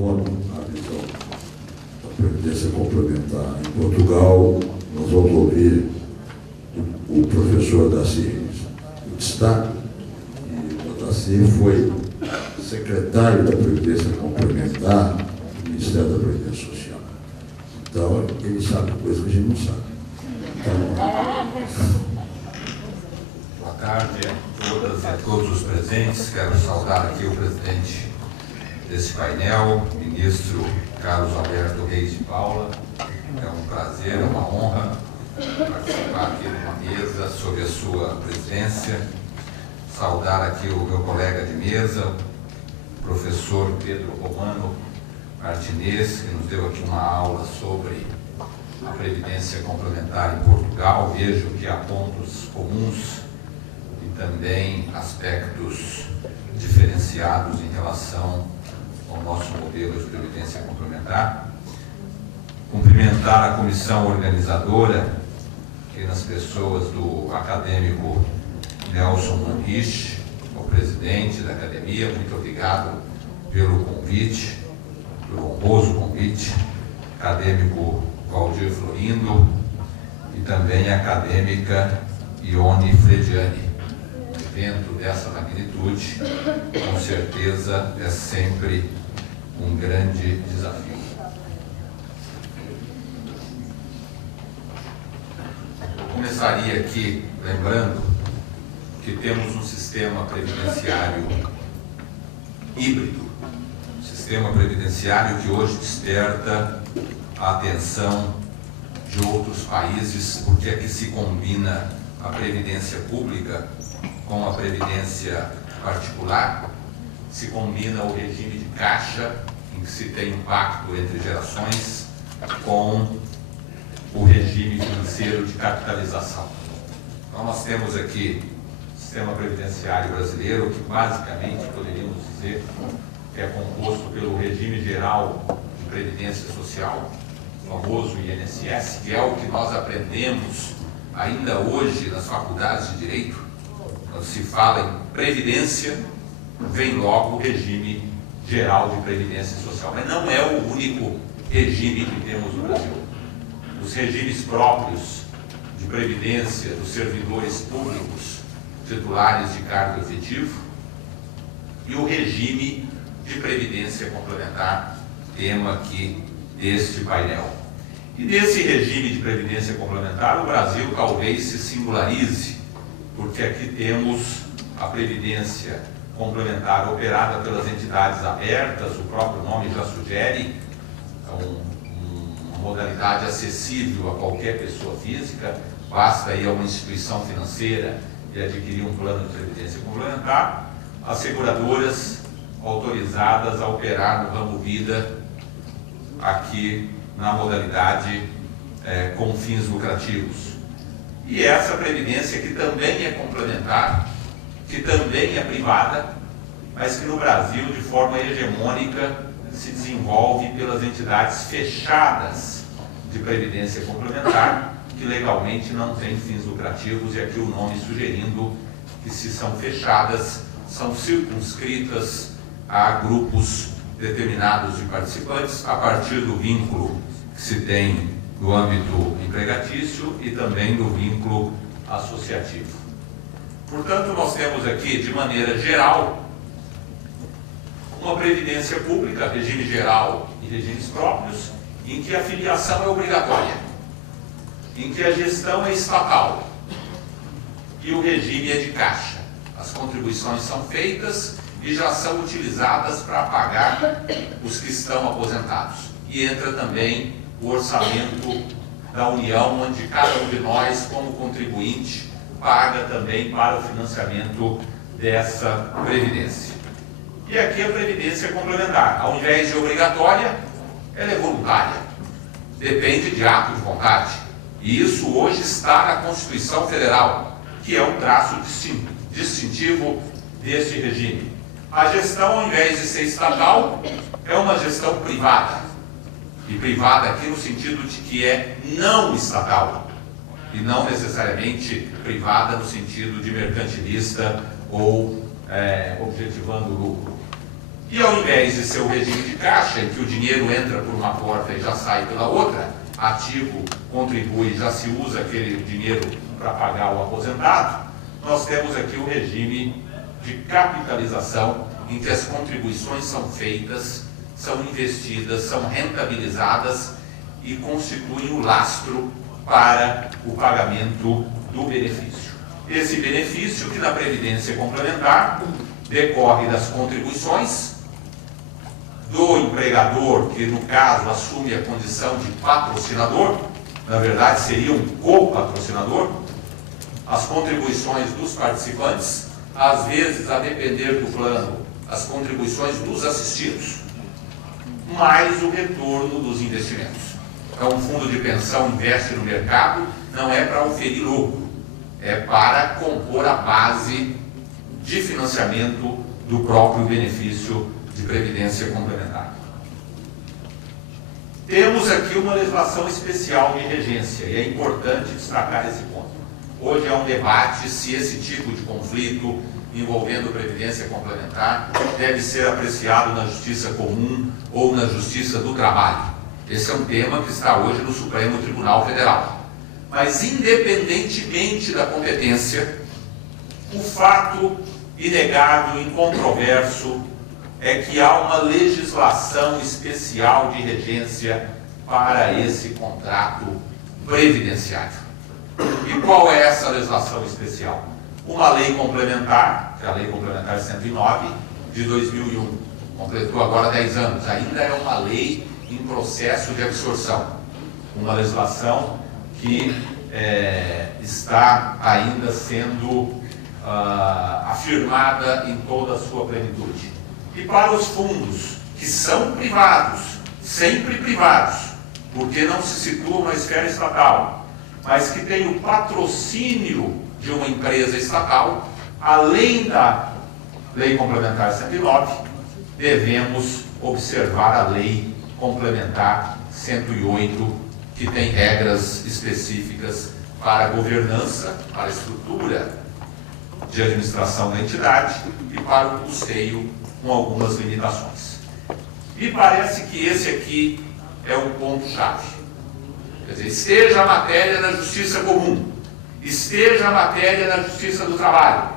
impõe a visão da Previdência Complementar. Em Portugal, nós vamos ouvir o professor Daci o destaque, e o Daci foi secretário da Previdência Complementar do Ministério da Previdência Social. Então, ele sabe coisas que a gente não sabe. Boa tarde a todas e a todos os presentes. Quero saudar aqui o presidente desse painel, o ministro Carlos Alberto Reis de Paula. É um prazer, é uma honra participar aqui de uma mesa sob a sua presidência. Saudar aqui o meu colega de mesa, o professor Pedro Romano Martinez, que nos deu aqui uma aula sobre a Previdência Complementar em Portugal. Vejo que há pontos comuns e também aspectos diferenciados em relação ao nosso modelo de Previdência Complementar. Cumprimentar a comissão organizadora, que nas pessoas do acadêmico Nelson Manrich, o presidente da academia. Muito obrigado pelo convite, pelo honroso convite, acadêmico Valdir Florindo e também a acadêmica Ione Frediani. Um evento dessa magnitude, com certeza, é sempre um grande desafio. Eu começaria aqui lembrando que temos um sistema previdenciário híbrido, um sistema previdenciário que hoje desperta a atenção de outros países, porque aqui se combina a previdência pública com a previdência particular, se combina o regime de caixa, em que se tem impacto entre gerações, com o regime financeiro de capitalização. Então nós temos aqui o sistema previdenciário brasileiro, que basicamente poderíamos dizer que é composto pelo regime geral de previdência social, o famoso INSS, que é o que nós aprendemos ainda hoje nas faculdades de Direito. Quando se fala em previdência, vem logo o regime geral de previdência social, mas não é o único regime que temos no Brasil. Os regimes próprios de previdência dos servidores públicos titulares de cargo efetivo e o regime de previdência complementar, tema aqui deste painel. E nesse regime de previdência complementar, o Brasil talvez se singularize, porque aqui temos a previdência complementar operada pelas entidades abertas, o próprio nome já sugere, uma modalidade acessível a qualquer pessoa física, basta ir a uma instituição financeira e adquirir um plano de previdência complementar, as seguradoras autorizadas a operar no ramo vida aqui na modalidade com fins lucrativos. E essa previdência que também é complementar, que também é privada, mas que no Brasil, de forma hegemônica, se desenvolve pelas entidades fechadas de previdência complementar, que legalmente não têm fins lucrativos, e aqui o nome sugerindo que, se são fechadas, são circunscritas a grupos determinados de participantes, a partir do vínculo que se tem no âmbito empregatício e também do vínculo associativo. Portanto, nós temos aqui, de maneira geral, uma previdência pública, regime geral e regimes próprios, em que a filiação é obrigatória, em que a gestão é estatal e o regime é de caixa. As contribuições são feitas e já são utilizadas para pagar os que estão aposentados. E entra também o orçamento da União, onde cada um de nós, como contribuinte, paga também para o financiamento dessa previdência. E aqui a previdência complementar, ao invés de obrigatória, ela é voluntária, depende de ato de vontade. E isso hoje está na Constituição Federal, que é um traço distintivo deste regime. A gestão, ao invés de ser estatal, é uma gestão privada. E privada aqui no sentido de que é não estatal, e não necessariamente privada no sentido de mercantilista ou objetivando lucro. E ao invés de ser o regime de caixa, em que o dinheiro entra por uma porta e já sai pela outra, ativo contribui, já se usa aquele dinheiro para pagar o aposentado, nós temos aqui o regime de capitalização, em que as contribuições são feitas, são investidas, são rentabilizadas e constituem o lastro para o pagamento do benefício. Esse benefício, que na Previdência Complementar decorre das contribuições do empregador, que no caso assume a condição de patrocinador, na verdade seria um copatrocinador, as contribuições dos participantes, às vezes, a depender do plano, as contribuições dos assistidos, mais o retorno dos investimentos. Então, um fundo de pensão investe no mercado, não é para oferir lucro, é para compor a base de financiamento do próprio benefício de previdência complementar. Temos aqui uma legislação especial de regência, e é importante destacar esse ponto. Hoje é um debate se esse tipo de conflito envolvendo previdência complementar deve ser apreciado na justiça comum ou na justiça do trabalho. Esse é um tema que está hoje no Supremo Tribunal Federal. Mas, independentemente da competência, o fato inegável, incontroverso, é que há uma legislação especial de regência para esse contrato previdenciário. E qual é essa legislação especial? Uma lei complementar, que é a Lei Complementar 109, de 2001, completou agora 10 anos, ainda é uma lei em processo de absorção, uma legislação que está ainda sendo afirmada em toda a sua plenitude. E para os fundos que são privados, sempre privados, porque não se situam na esfera estatal, mas que têm o patrocínio de uma empresa estatal, além da Lei Complementar 109, devemos observar a Lei Complementar 108, que tem regras específicas para a governança, para a estrutura de administração da entidade e para o custeio, com algumas limitações. Me parece que esse aqui é o ponto-chave. Quer dizer, esteja a matéria na Justiça Comum, esteja a matéria na Justiça do Trabalho,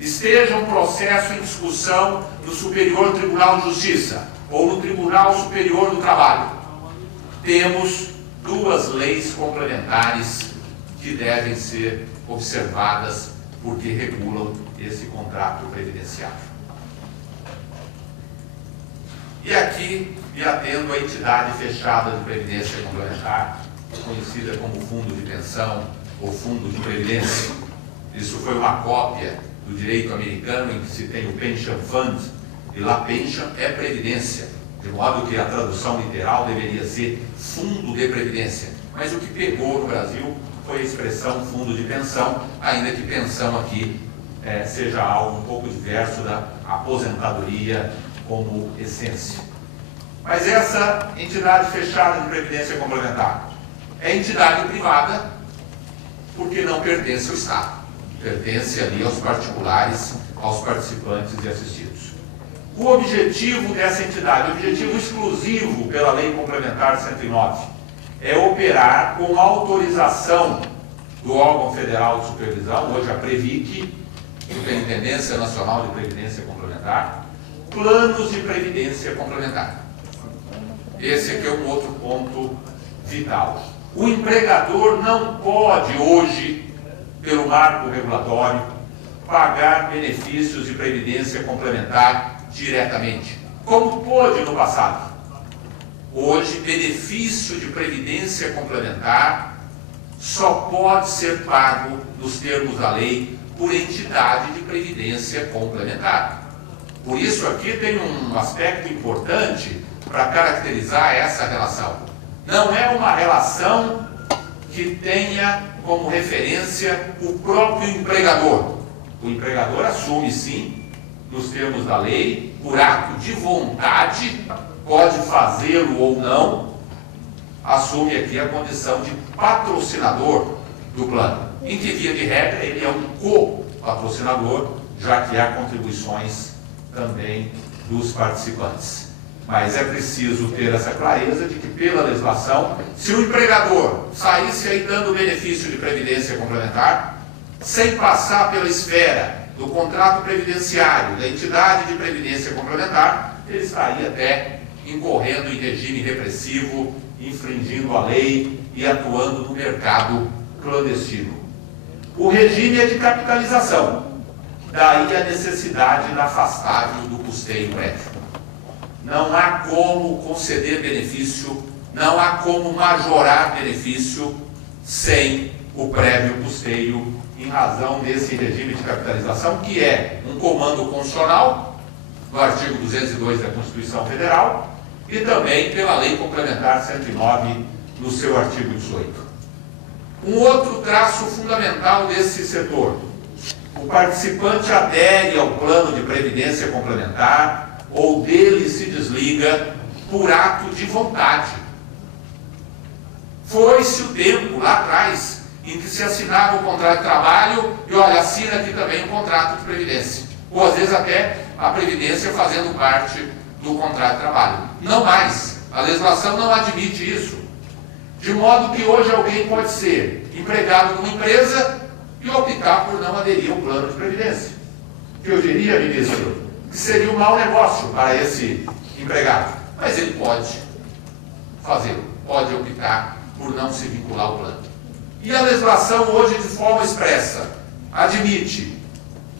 esteja um processo em discussão no Superior Tribunal de Justiça ou no Tribunal Superior do Trabalho, temos duas leis complementares que devem ser observadas porque regulam esse contrato previdenciário. E aqui me atendo à entidade fechada de previdência complementar, conhecida como fundo de pensão ou fundo de previdência. Isso foi uma cópia do direito americano, em que se tem o pension fund, e lá pension é previdência, de modo que a tradução literal deveria ser fundo de previdência. Mas o que pegou no Brasil foi a expressão fundo de pensão, ainda que pensão aqui seja algo um pouco diverso da aposentadoria como essência. Mas essa entidade fechada de previdência complementar é entidade privada porque não pertence ao Estado, pertence ali aos particulares, aos participantes e assistidos. O objetivo dessa entidade, o objetivo exclusivo pela Lei Complementar 109, é operar com autorização do órgão federal de supervisão, hoje a Previc, Superintendência Nacional de Previdência Complementar, planos de previdência complementar. Esse aqui é um outro ponto vital. O empregador não pode hoje, pelo marco regulatório, pagar benefícios de previdência complementar diretamente, como pôde no passado. Hoje, benefício de previdência complementar só pode ser pago, nos termos da lei, por entidade de previdência complementar. Por isso, aqui tem um aspecto importante para caracterizar essa relação. Não é uma relação que tenha como referência o próprio empregador. O empregador assume, sim, nos termos da lei, por ato de vontade, pode fazê-lo ou não, assume aqui a condição de patrocinador do plano, em que, via de regra, ele é um co-patrocinador, já que há contribuições também dos participantes. Mas é preciso ter essa clareza de que, pela legislação, se o empregador saísse aí dando benefício de previdência complementar, sem passar pela esfera do contrato previdenciário, da entidade de previdência complementar, ele estaria até incorrendo em regime repressivo, infringindo a lei e atuando no mercado clandestino. O regime é de capitalização, daí a necessidade inafastável do custeio prévio. Não há como conceder benefício, não há como majorar benefício sem o prévio custeio, em razão desse regime de capitalização, que é um comando constitucional, no artigo 202 da Constituição Federal, e também pela Lei Complementar 109, no seu artigo 18. Um outro traço fundamental desse setor: o participante adere ao plano de previdência complementar ou dele se desliga por ato de vontade. Foi-se o tempo, lá atrás, em que se assinava um contrato de trabalho e, olha, assina aqui também um contrato de previdência. Ou, às vezes, até a previdência fazendo parte do contrato de trabalho. Não mais. A legislação não admite isso. De modo que hoje alguém pode ser empregado numa empresa e optar por não aderir ao plano de previdência. Que eu diria, ministro, que seria um mau negócio para esse empregado. Mas ele pode fazê-lo, pode optar por não se vincular ao plano. E a legislação hoje, de forma expressa, admite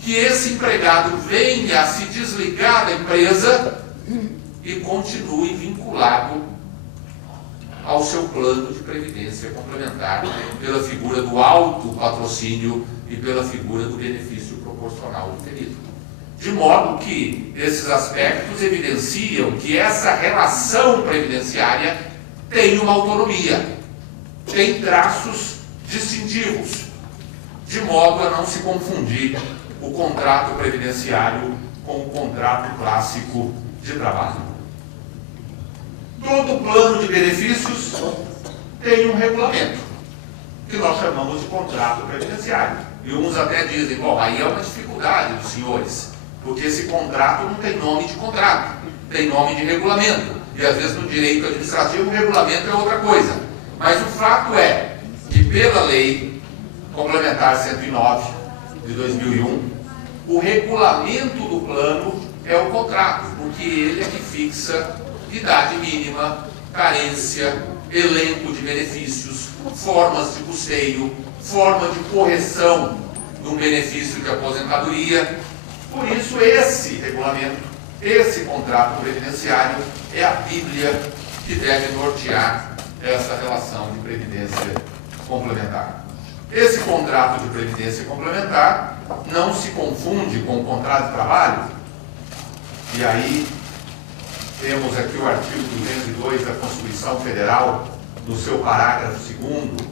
que esse empregado venha a se desligar da empresa e continue vinculado ao seu plano de previdência complementar pela figura do alto patrocínio e pela figura do benefício proporcional diferido. De modo que esses aspectos evidenciam que essa relação previdenciária tem uma autonomia, tem traços distintivos, de modo a não se confundir o contrato previdenciário com o contrato clássico de trabalho. Todo plano de benefícios tem um regulamento, que nós chamamos de contrato previdenciário. E uns até dizem, bom, aí é uma dificuldade dos senhores, porque esse contrato não tem nome de contrato, tem nome de regulamento. E às vezes no direito administrativo o regulamento é outra coisa. Mas o fato é que pela Lei Complementar 109 de 2001, o regulamento do plano é o contrato, porque ele é que fixa idade mínima, carência, elenco de benefícios, formas de custeio, forma de correção de um benefício de aposentadoria. Por isso, esse regulamento, esse contrato previdenciário é a Bíblia que deve nortear essa relação de previdência complementar. Esse contrato de previdência complementar não se confunde com o contrato de trabalho. E aí temos aqui o artigo 202 da Constituição Federal, no seu parágrafo 2º,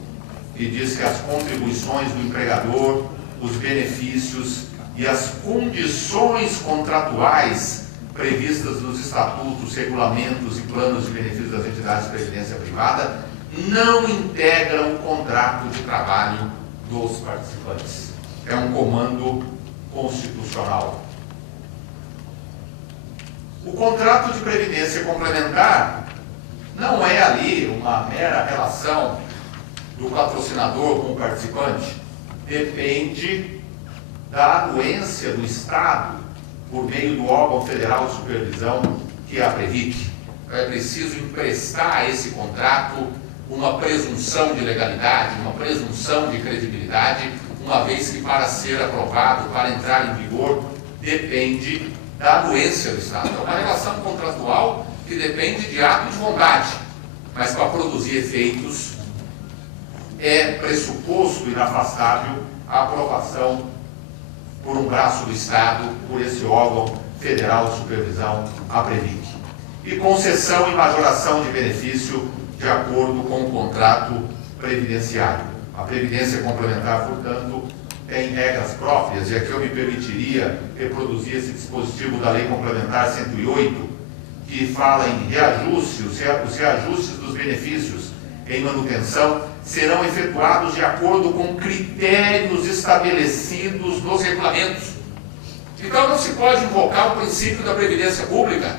que diz que as contribuições do empregador, os benefícios e as condições contratuais previstas nos estatutos, regulamentos e planos de benefícios das entidades de previdência privada não integram o contrato de trabalho dos participantes. É um comando constitucional. O contrato de previdência complementar não é ali uma mera relação do patrocinador com o participante. Depende da anuência do Estado por meio do órgão federal de supervisão, que é a Previc. É preciso emprestar a esse contrato uma presunção de legalidade, uma presunção de credibilidade, uma vez que para ser aprovado, para entrar em vigor, depende da anuência do Estado. É uma relação contratual que depende de ato de vontade, mas para produzir efeitos é pressuposto inafastável a aprovação por um braço do Estado, por esse órgão federal de supervisão, a Previc. E concessão e majoração de benefício de acordo com o contrato previdenciário. A previdência complementar, portanto, tem regras próprias, e aqui eu me permitiria reproduzir esse dispositivo da Lei Complementar 108, que fala em reajuste. Os reajustes dos benefícios em manutenção serão efetuados de acordo com critérios estabelecidos nos regulamentos. Então não se pode invocar o princípio da previdência pública,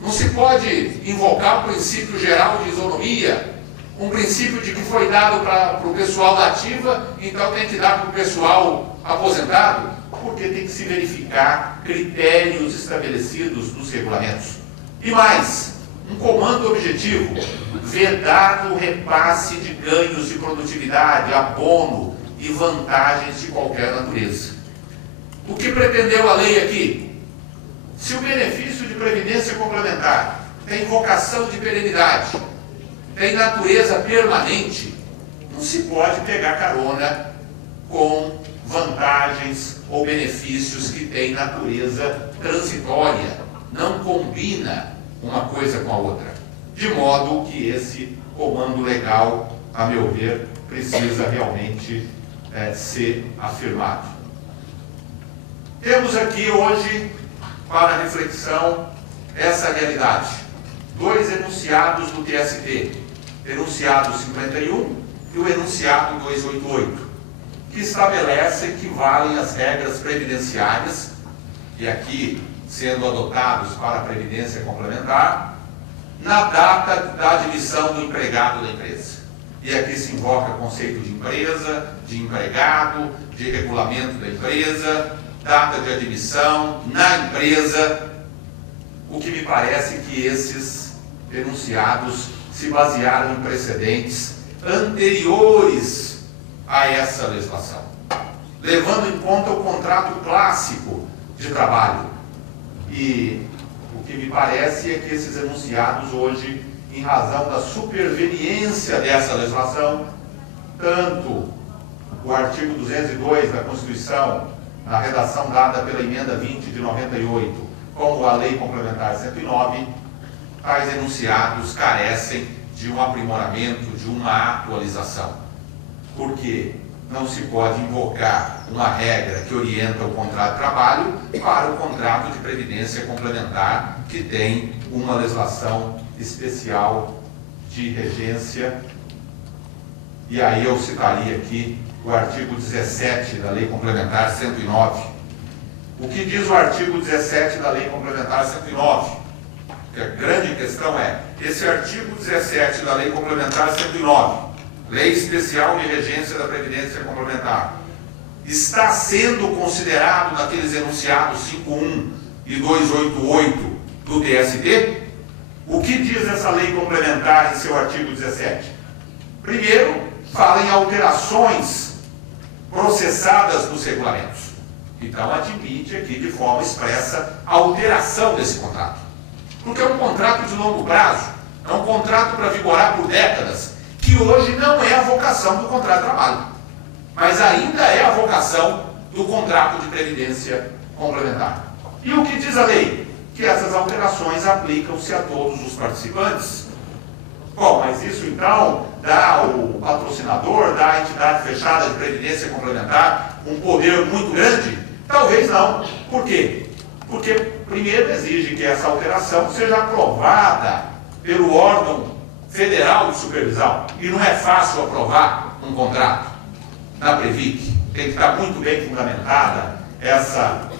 não se pode invocar o princípio geral de isonomia, um princípio de que foi dado para o pessoal da ativa, então tem que dar para o pessoal aposentado, porque tem que se verificar critérios estabelecidos nos regulamentos. E mais, um comando objetivo: vedar o repasse de ganhos de produtividade, abono e vantagens de qualquer natureza. O que pretendeu a lei aqui? Se o benefício de previdência complementar tem vocação de perenidade, tem natureza permanente, não se pode pegar carona com vantagens ou benefícios que têm natureza transitória. Não combina uma coisa com a outra. De modo que esse comando legal, a meu ver, precisa realmente ser afirmado. Temos aqui hoje, para reflexão, essa realidade. 2 enunciados do TST, enunciado 51 e o enunciado 288, que estabelecem que valem as regras previdenciárias, e aqui sendo adotados para a previdência complementar, na data da admissão do empregado da empresa. E aqui se invoca conceito de empresa, de empregado, de regulamento da empresa, data de admissão na empresa, o que me parece que esses enunciados se basearam em precedentes anteriores a essa legislação, levando em conta o contrato clássico de trabalho. E o que me parece é que esses enunciados hoje, em razão da superveniência dessa legislação, tanto o artigo 202 da Constituição, na redação dada pela emenda 20 de 98, como a Lei Complementar 109, tais enunciados carecem de um aprimoramento, de uma atualização. Porque não se pode invocar uma regra que orienta o contrato de trabalho para o contrato de previdência complementar, que tem uma legislação especial de regência. E aí eu citaria aqui o artigo 17 da Lei Complementar 109. O que diz o artigo 17 da Lei Complementar 109? A grande questão é, esse artigo 17 da Lei Complementar 109, Lei Especial de Regência da Previdência Complementar, está sendo considerado naqueles enunciados 51 e 288 do TST? O que diz essa lei complementar em seu artigo 17? Primeiro, fala em alterações processadas nos regulamentos. Então, admite aqui de forma expressa a alteração desse contrato. Porque é um contrato de longo prazo, é um contrato para vigorar por décadas, que hoje não é a vocação do contrato de trabalho, mas ainda é a vocação do contrato de previdência complementar. E o que diz a lei? Que essas alterações aplicam-se a todos os participantes. Bom, mas isso então dá ao patrocinador, dá à entidade fechada de previdência complementar um poder muito grande? Talvez não. Por quê? Porque primeiro exige que essa alteração seja aprovada pelo órgão federal de supervisão. E não é fácil aprovar um contrato na Previc. Tem que estar muito bem fundamentada essa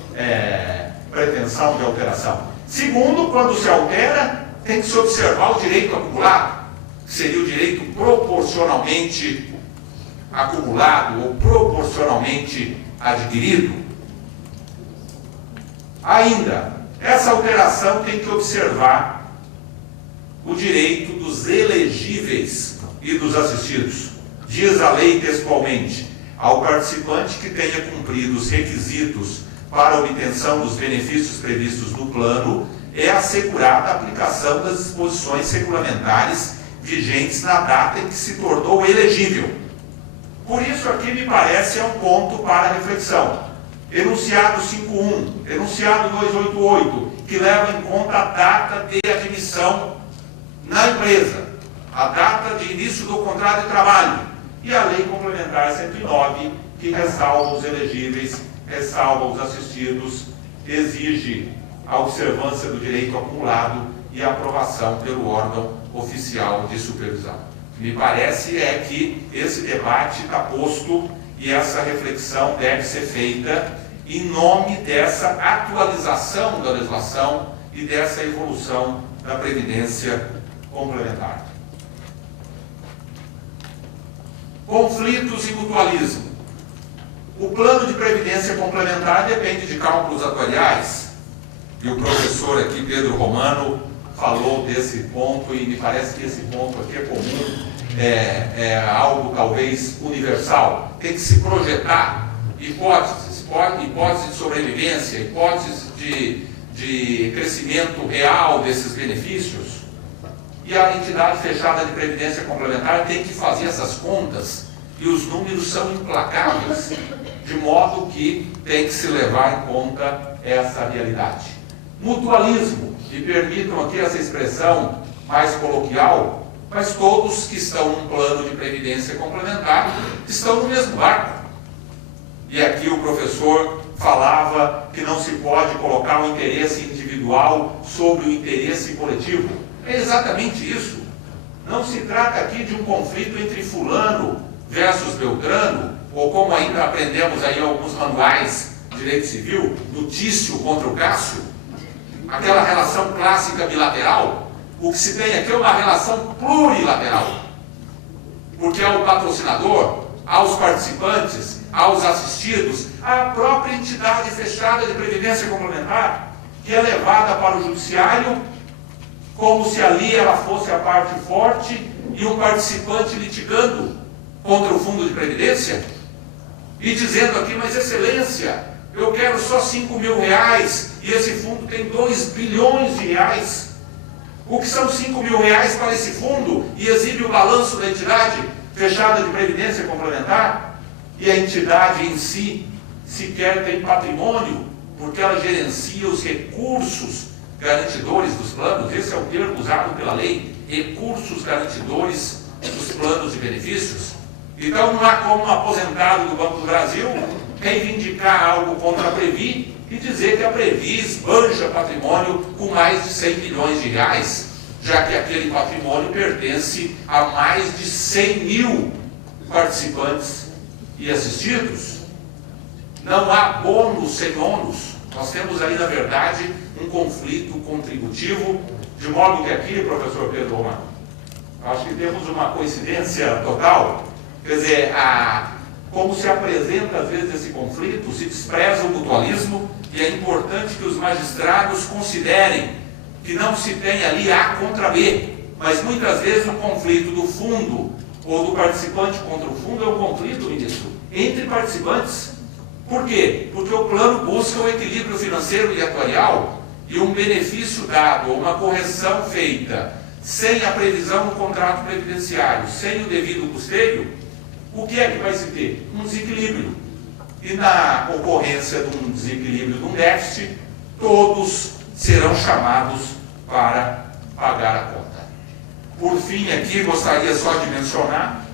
pretensão de alteração. Segundo, quando se altera, tem que se observar o direito acumulado, que seria o direito proporcionalmente acumulado ou proporcionalmente adquirido. Ainda, essa alteração tem que observar o direito dos elegíveis e dos assistidos. Diz a lei textualmente: ao participante que tenha cumprido os requisitos para a obtenção dos benefícios previstos no plano, é assegurada a aplicação das disposições regulamentares vigentes na data em que se tornou elegível. Por isso aqui me parece um ponto para reflexão. Enunciado 51, enunciado 288, que leva em conta a data de admissão na empresa, a data de início do contrato de trabalho, e a Lei Complementar 109, que ressalva os elegíveis, ressalva os assistidos, exige a observância do direito acumulado e a aprovação pelo órgão oficial de supervisão. Me parece que esse debate está posto e essa reflexão deve ser feita, em nome dessa atualização da legislação e dessa evolução da Previdência Complementar. Conflitos e mutualismo. O plano de Previdência Complementar depende de cálculos atuariais, e o professor aqui, Pedro Romano, falou desse ponto, e me parece que esse ponto aqui é comum, é algo talvez universal. Tem que se projetar hipóteses de sobrevivência, hipóteses de crescimento real desses benefícios, e a entidade fechada de Previdência Complementar tem que fazer essas contas, e os números são implacáveis, de modo que tem que se levar em conta essa realidade. Mutualismo, e permitam aqui essa expressão mais coloquial, mas todos que estão num plano de Previdência Complementar estão no mesmo barco. E aqui o professor falava que não se pode colocar o interesse individual sobre o interesse coletivo. É exatamente isso. Não se trata aqui de um conflito entre fulano versus Beltrano, ou como ainda aprendemos aí em alguns manuais de direito civil, do Tício contra o Cássio, aquela relação clássica bilateral. O que se tem aqui é uma relação plurilateral, porque ao patrocinador, aos participantes, aos assistidos, à própria entidade fechada de Previdência Complementar, que é levada para o judiciário como se ali ela fosse a parte forte e um participante litigando contra o fundo de previdência e dizendo aqui, mas excelência, eu quero só 5 mil reais e esse fundo tem 2 bilhões de reais. O que são 5 mil reais para esse fundo? E exibe o balanço da entidade fechada de Previdência Complementar, e a entidade em si sequer tem patrimônio, porque ela gerencia os recursos garantidores dos planos. Esse é o termo usado pela lei, recursos garantidores dos planos de benefícios. Então não há como um aposentado do Banco do Brasil reivindicar algo contra a Previ e dizer que a Previ esbanja patrimônio com mais de 100 milhões de reais, já que aquele patrimônio pertence a mais de 100 mil participantes e assistidos. Não há bônus sem ônus. Nós temos aí, na verdade, um conflito contributivo, de modo que aqui, professor Pedro Romano, acho que temos uma coincidência total. Quer dizer, como se apresenta às vezes esse conflito, se despreza o mutualismo, e é importante que os magistrados considerem que não se tem ali A contra B, mas muitas vezes o conflito do fundo ou do participante contra o fundo é um conflito, ministro, entre participantes. Por quê? Porque o plano busca o equilíbrio financeiro e atuarial, e um benefício dado, ou uma correção feita, sem a previsão no contrato previdenciário, sem o devido custeio, o que é que vai se ter? Um desequilíbrio. E na ocorrência de um desequilíbrio, de um déficit, todos serão chamados para pagar a conta. Por fim, aqui gostaria só de mencionar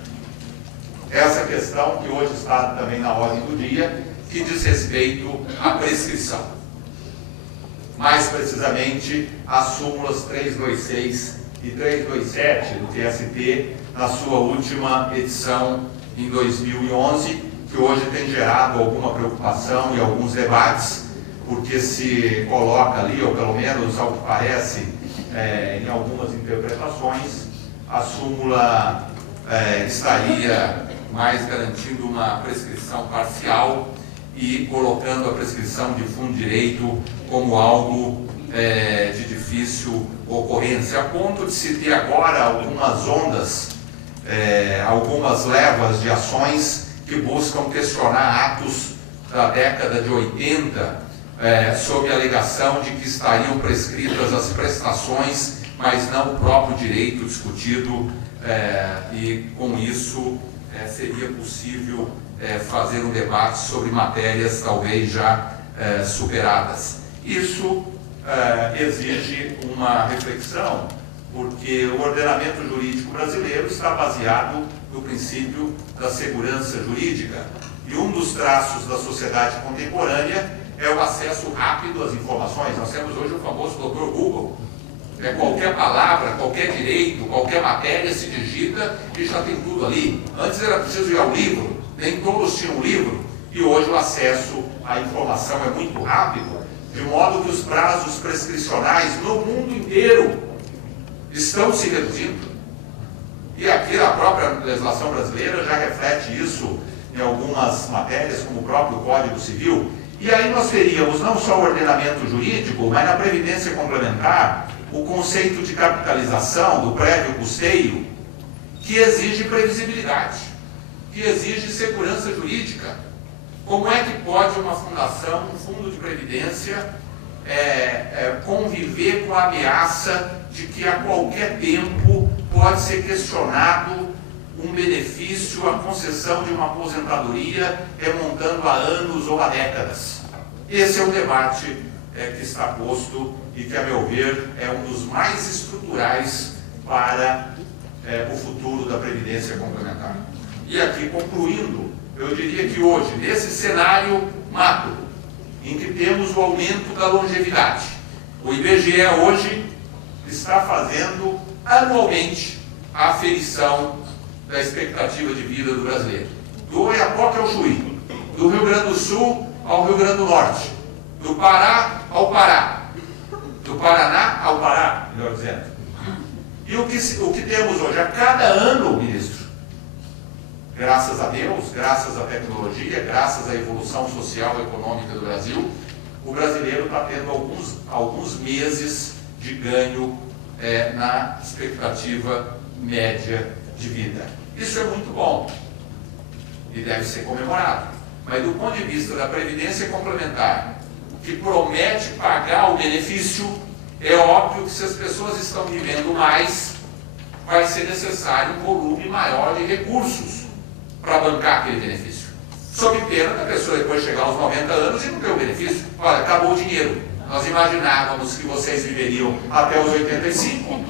essa questão que hoje está também na ordem do dia, que diz respeito à prescrição. Mais precisamente, as súmulas 326 e 327 do TST, na sua última edição em 2011, que hoje tem gerado alguma preocupação e alguns debates, porque se coloca ali, ou pelo menos ao que parece, em algumas interpretações, a súmula estaria mais garantindo uma prescrição parcial e colocando a prescrição de fundo de direito como algo de difícil ocorrência, a ponto de se ter agora algumas ondas, algumas levas de ações que buscam questionar atos da década de 80, sob a alegação de que estariam prescritas as prestações, mas não o próprio direito discutido, e com isso seria possível fazer um debate sobre matérias talvez já superadas. Isso exige uma reflexão, porque o ordenamento jurídico brasileiro está baseado no princípio da segurança jurídica, e um dos traços da sociedade contemporânea é o acesso rápido às informações. Nós temos hoje o famoso Dr. Google. Qualquer palavra, qualquer direito, qualquer matéria se digita e já tem tudo ali. Antes era preciso ir ao livro, nem todos tinham livro, E hoje o acesso à informação é muito rápido, de modo que os prazos prescricionais no mundo inteiro estão se reduzindo. E aqui a própria legislação brasileira já reflete isso em algumas matérias, como o próprio Código Civil. E aí nós teríamos não só o ordenamento jurídico, mas na Previdência Complementar, o conceito de capitalização do prévio custeio, que exige previsibilidade, que exige segurança jurídica. Como é que pode uma fundação, um fundo de previdência, conviver com a ameaça de que a qualquer tempo pode ser questionado um benefício, a concessão de uma aposentadoria remontando a anos ou a décadas? Esse é o debate que está posto e que, a meu ver, é um dos mais estruturais para o futuro da Previdência Complementar. E aqui, concluindo, eu diria que hoje, nesse cenário macro, em que temos o aumento da longevidade, o IBGE hoje está fazendo anualmente a aferição da expectativa de vida do brasileiro. Do Oiapoque ao Chuí, do Rio Grande do Sul ao Rio Grande do Norte, do Pará ao Pará, do Paraná ao Pará, melhor dizendo. E o que temos hoje? A cada ano, ministro, graças a Deus, graças à tecnologia, graças à evolução social e econômica do Brasil, o brasileiro está tendo alguns meses de ganho na expectativa média de vida. Isso é muito bom e deve ser comemorado. Mas do ponto de vista da Previdência Complementar, que promete pagar o benefício, é óbvio que se as pessoas estão vivendo mais, vai ser necessário um volume maior de recursos para bancar aquele benefício. Sob pena da pessoa depois chegar aos 90 anos e não ter o benefício. Olha, acabou o dinheiro. Nós imaginávamos que vocês viveriam até os 85.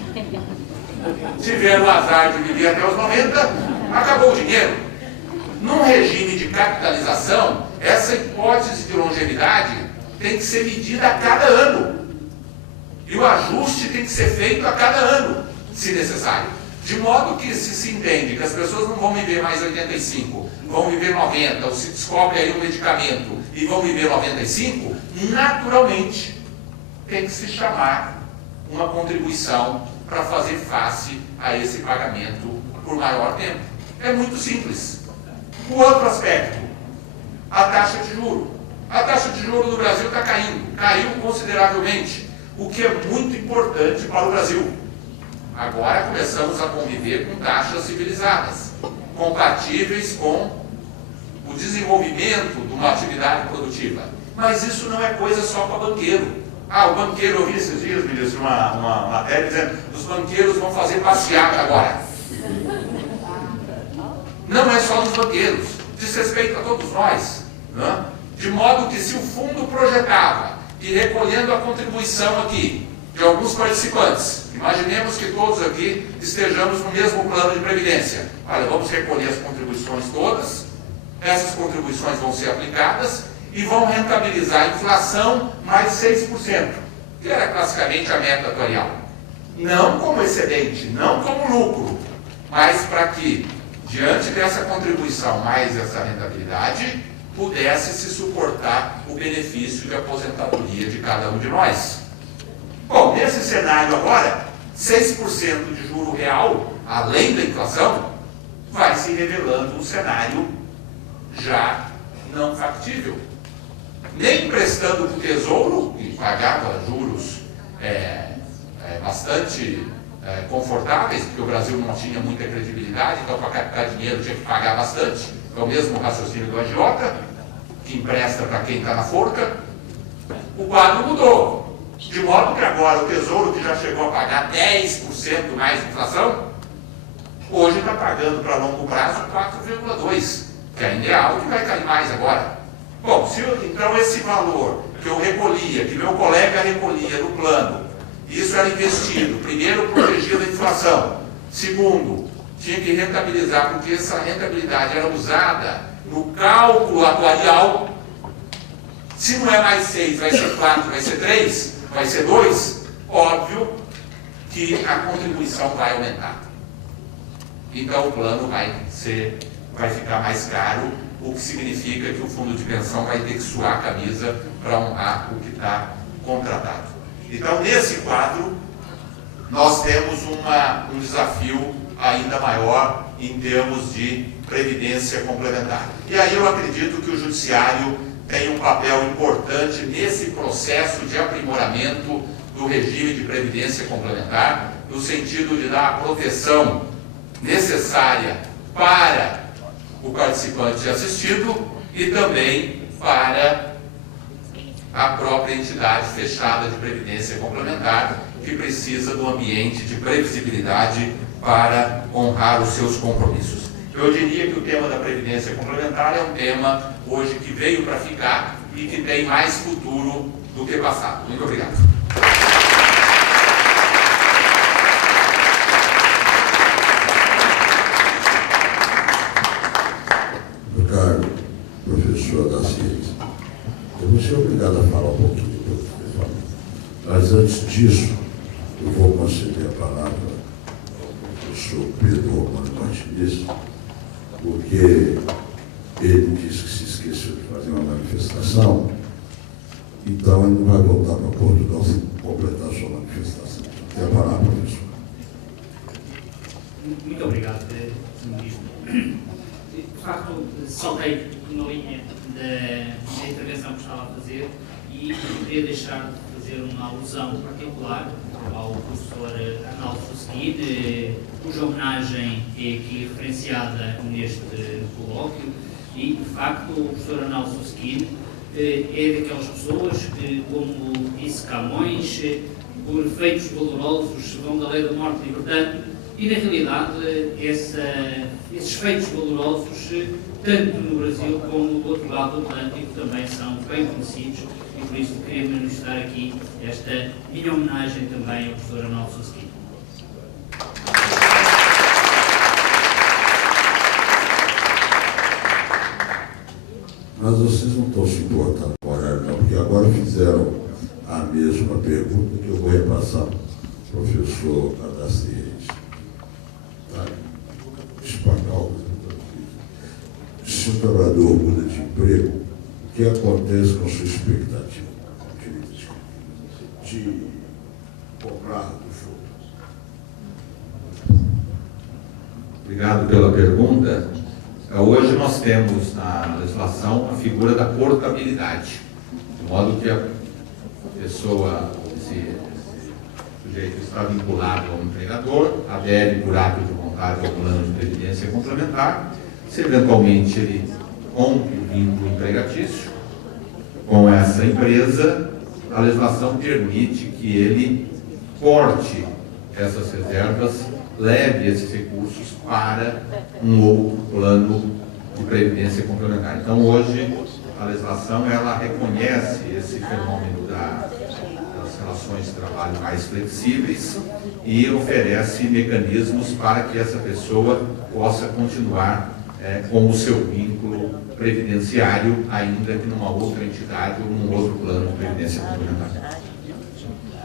Tiveram o azar de viver até os 90, acabou o dinheiro. Num regime de capitalização, essa hipótese de longevidade tem que ser medida a cada ano. E o ajuste tem que ser feito a cada ano, se necessário. De modo que se entende que as pessoas não vão viver mais 85, vão viver 90, ou se descobre aí um medicamento e vão viver 95, naturalmente tem que se chamar uma contribuição para fazer face a esse pagamento por maior tempo. É muito simples. O outro aspecto, a taxa de juros. A taxa de juros do Brasil está caindo, caiu consideravelmente, o que é muito importante para o Brasil. Agora começamos a conviver com taxas civilizadas, compatíveis com o desenvolvimento de uma atividade produtiva. Mas isso não é coisa só para banqueiro. O banqueiro, eu vi esses dias, ministro, uma matéria dizendo que os banqueiros vão fazer passeata agora. Não é só dos banqueiros, diz respeito a todos nós. Né? De modo que se o fundo projetava, e recolhendo a contribuição aqui de alguns participantes, imaginemos que todos aqui estejamos no mesmo plano de previdência. Olha, vamos recolher as contribuições todas, essas contribuições vão ser aplicadas e vão rentabilizar a inflação mais 6%, que era classicamente a meta atuarial. Não como excedente, não como lucro, mas para que, diante dessa contribuição mais essa rentabilidade, pudesse se suportar o benefício de aposentadoria de cada um de nós. Bom, nesse cenário agora, 6% de juro real, além da inflação, vai se revelando um cenário já não factível. Nem emprestando para o Tesouro, que pagava juros bastante confortáveis, porque o Brasil não tinha muita credibilidade, então para captar dinheiro tinha que pagar bastante. É o mesmo raciocínio do agiota, que empresta para quem está na forca. O quadro mudou, de modo que agora o Tesouro, que já chegou a pagar 10% mais de inflação, hoje está pagando para longo prazo 4,2%, que ainda é algo que vai cair mais agora. Bom, então esse valor que eu recolhia, que meu colega recolhia no plano, isso era investido, primeiro protegia da inflação, segundo, tinha que rentabilizar, porque essa rentabilidade era usada no cálculo atuarial. Se não é mais 6, vai ser 4, vai ser 3, vai ser 2, óbvio que a contribuição vai aumentar. Então o plano vai ser vai ficar mais caro, o que significa que o fundo de pensão vai ter que suar a camisa para honrar o que está contratado. Então, nesse quadro, nós temos um desafio ainda maior em termos de previdência complementar. E aí eu acredito que o Judiciário tem um papel importante nesse processo de aprimoramento do regime de previdência complementar, no sentido de dar a proteção necessária para o participante assistido e também para a própria entidade fechada de previdência complementar, que precisa do ambiente de previsibilidade para honrar os seus compromissos. Eu diria que o tema da previdência complementar é um tema hoje que veio para ficar e que tem mais futuro do que passado. Muito obrigado. Meu caro professor da ciência, eu vou ser obrigado a falar um pouquinho do que você falou. Mas antes disso, eu vou conceder a palavra ao professor Pedro Romano Martins, porque ele disse que se esqueceu de fazer uma manifestação, então ele não vai voltar para Portugal sem completar a sua manifestação. Tem a palavra, professor. Muito obrigado, Sr. Ministro. De facto, saltei uma linha da intervenção que estava a fazer e não queria deixar de fazer uma alusão particular ao professor Arnaldo Fusquin, cuja homenagem é aqui referenciada neste colóquio, e, de facto, o professor Arnaldo Fusquin é daquelas pessoas que, como disse Camões, por feitos valorosos vão da lei da morte libertando, e, na realidade, esses feitos valorosos, tanto no Brasil como do outro lado do Atlântico, também são bem conhecidos, e por isso queria manifestar aqui esta minha homenagem também ao professor Arnaldo Fusquin. Mas vocês não estão se importando com o horário, não, porque agora fizeram a mesma pergunta que eu vou repassar para o professor Cadastreiros. Tá? Espanhol. Se o trabalhador muda de emprego, o que acontece com a sua expectativa de comprar do fundo? Obrigado pela pergunta. Hoje nós temos na legislação a figura da portabilidade, de modo que a pessoa, esse sujeito está vinculado ao empregador, adere por ato de vontade ao plano de previdência complementar. Se eventualmente ele rompe o vínculo empregatício com essa empresa, a legislação permite que ele corte essas reservas, leve esses recursos para um outro plano de previdência complementar. Então, hoje, a legislação ela reconhece esse fenômeno das relações de trabalho mais flexíveis e oferece mecanismos para que essa pessoa possa continuar com o seu vínculo previdenciário, ainda que numa outra entidade ou num outro plano de previdência complementar.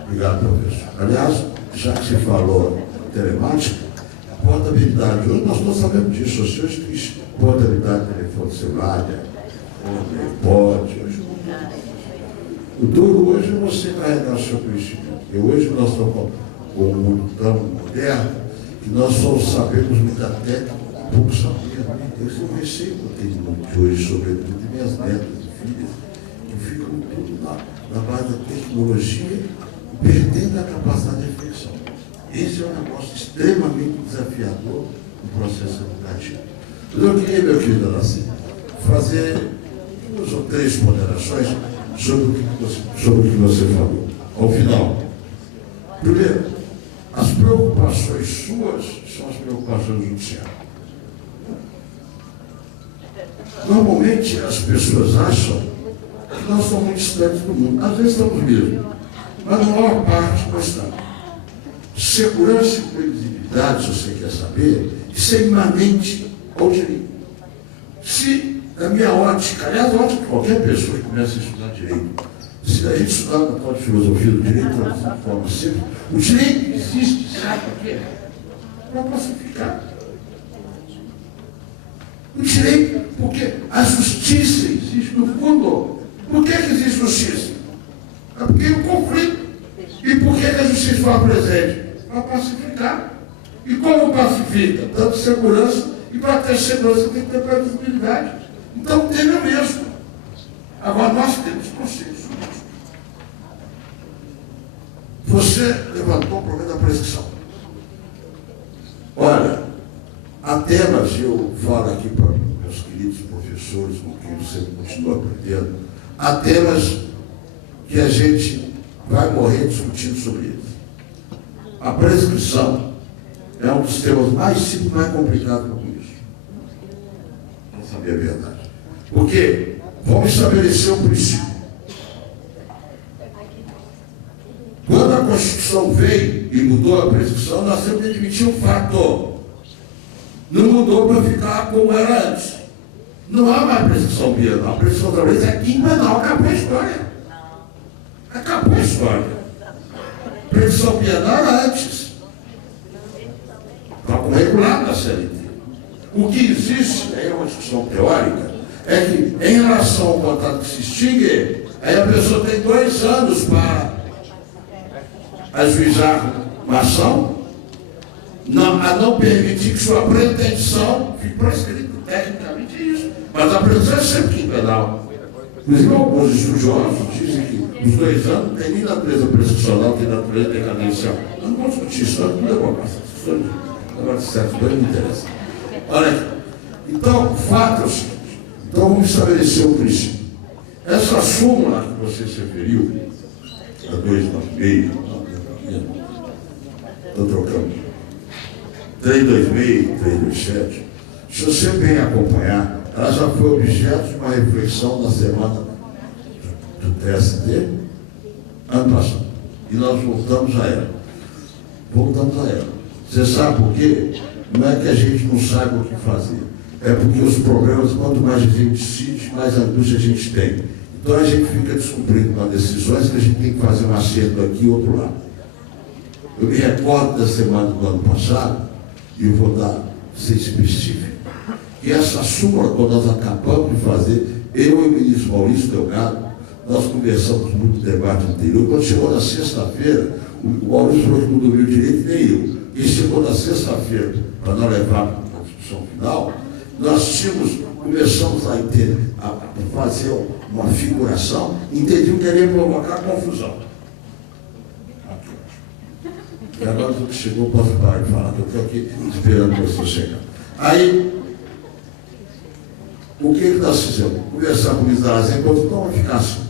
Obrigado, professor. Aliás, já que se falou telemática, portabilidade, hoje nós não sabemos disso, os senhores que portabilidade de telefone celular, pode, hoje o duro hoje é você carregar o seu conhecimento. E hoje nós estamos com um mundo tão moderno que nós só sabemos muita técnica, pouco sabemos. Eu recebo, tenho muito de hoje sobre tudo, e minhas netas e filhas, que ficam tudo na base da tecnologia, perdendo a capacidade de reflexão. Esse é um negócio extremamente desafiador no processo educativo. Mas eu queria, meu querido Anassi, fazer 2 ou 3 ponderações sobre o que você falou. Ao final, primeiro, as preocupações suas são as preocupações judiciais. Normalmente as pessoas acham que nós somos muito distantes do mundo. Às vezes estamos mesmo, mas na maior parte nós estamos. Segurança e previsibilidade, se você quer saber, isso é imanente ao direito. Se, na minha ótica, aliás, a ótica de qualquer pessoa que começa a estudar direito, se a gente estudar na tal de filosofia do direito, de forma simples, o direito existe, sabe por quê? Para pacificar. O direito, porque a justiça existe no fundo. Por que existe justiça? É porque é um conflito. E por que a justiça está presente? Para pacificar. E como pacifica? Dando segurança, e para ter segurança tem que ter previsibilidade. Então tem o mesmo. Agora nós temos conceitos. Você levantou o problema da prescrição. Olha, há temas, eu falo aqui para meus queridos professores, com quem eu sempre continuo aprendendo, há temas que a gente vai morrer discutindo sobre eles. A prescrição é um dos temas mais simples, mais complicados que eu conheço. Não sabia a verdade. Porque vamos estabelecer um princípio. Quando a Constituição veio e mudou a prescrição, nós temos que admitir um fato. Não mudou para ficar como era antes. Não há mais prescrição penal. A prescrição talvez é quinzenal, acabou a história. Acabou a história. Prescrição penal era antes. Está como regulado na CLT. O que existe, é uma discussão teórica, é que em relação ao contrato que se extingue, aí a pessoa tem 2 anos para ajuizar uma ação, a não permitir que sua pretensão fique prescrita. Tecnicamente é isso. Mas a pretensão é sempre quinzenal. Inclusive, alguns estudiosos dizem que os 2 anos tem nem natureza prescricional, tem natureza decadencial. Eu não vou discutir isso, não é democracia. Agora, certo, não me interessa. Olha aqui. Então, o fato é o seguinte. Então, vamos estabelecer um princípio. Essa súmula que você se referiu, a 296, estou trocando, 326, 327, se você bem acompanhar, ela já foi objeto de uma reflexão na semana do TST, ano passado. E nós voltamos a ela. Você sabe por quê? Não é que a gente não saiba o que fazer. É porque os problemas, quanto mais a gente decide, mais angústia a gente tem. Então a gente fica descobrindo com as decisões que a gente tem que fazer um acerto aqui e outro lá. Eu me recordo da semana do ano passado, e eu vou ser específico, e essa súmula, quando nós acabamos de fazer, eu e o ministro Maurício Delgado, nós conversamos muito no debate anterior. Quando chegou na sexta-feira, o Maurício falou que não dormiu direito, nem eu. E chegou na sexta-feira, para não levar para a discussão final, nós começamos a fazer uma figuração, entendíamos que queria provocar confusão. E agora tudo que chegou, posso parar de falar, que eu estou aqui esperando você chegar. Aí, o que nós fizemos? Conversar com o ministro da Lazer, então vamos ficar assim.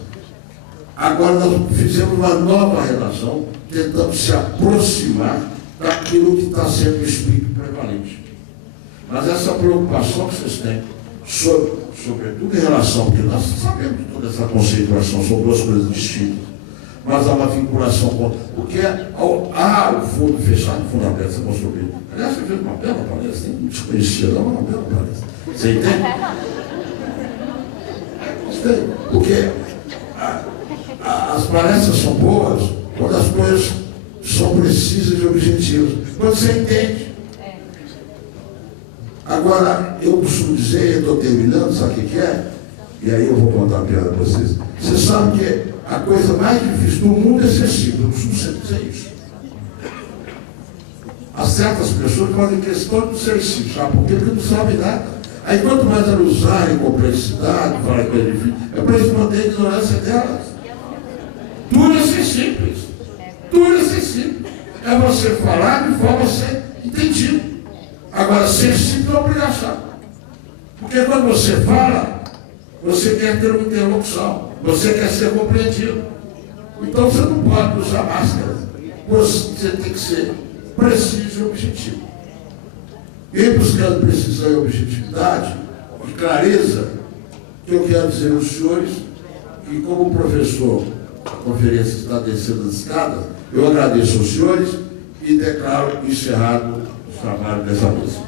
Agora nós fizemos uma nova relação, tentando se aproximar daquilo que está sendo o espírito prevalente. Mas essa preocupação que vocês têm, sobretudo em relação, porque nós sabemos de toda essa conceituação, são 2 coisas distintas. Mas há uma vinculação com... Porque o fundo fechado e o fundo aberto, você mostrou bem. Aliás, você fez uma bela palestra, nem desconhecia, não, uma bela palestra. Você entende? Gostei. Porque as palestras são boas quando as coisas são precisas e objetivas. Quando você entende. Agora, eu costumo dizer, eu estou terminando, sabe o que é? E aí eu vou contar a piada para vocês. Você sabe que a coisa mais difícil do mundo é ser simples. Eu costumo sempre dizer isso. Há certas pessoas fazem questão de ser simples, sabe por quê? Porque não sabem nada. Aí quanto mais elas usarem complexidade, falar coisa difícil, é para esconder a ignorância delas. Tudo é ser simples. Tudo é ser simples. É você falar de forma a ser entendido. Agora, ser simples é uma obrigação. Porque quando você fala, você quer ter uma interlocução, você quer ser compreendido. Então você não pode usar máscara. Você tem que ser preciso e objetivo. E buscando precisão e objetividade, e clareza, que eu quero dizer aos senhores que, como professor, a conferência está descendo as escadas, eu agradeço aos senhores e declaro encerrado o trabalho dessa mesa.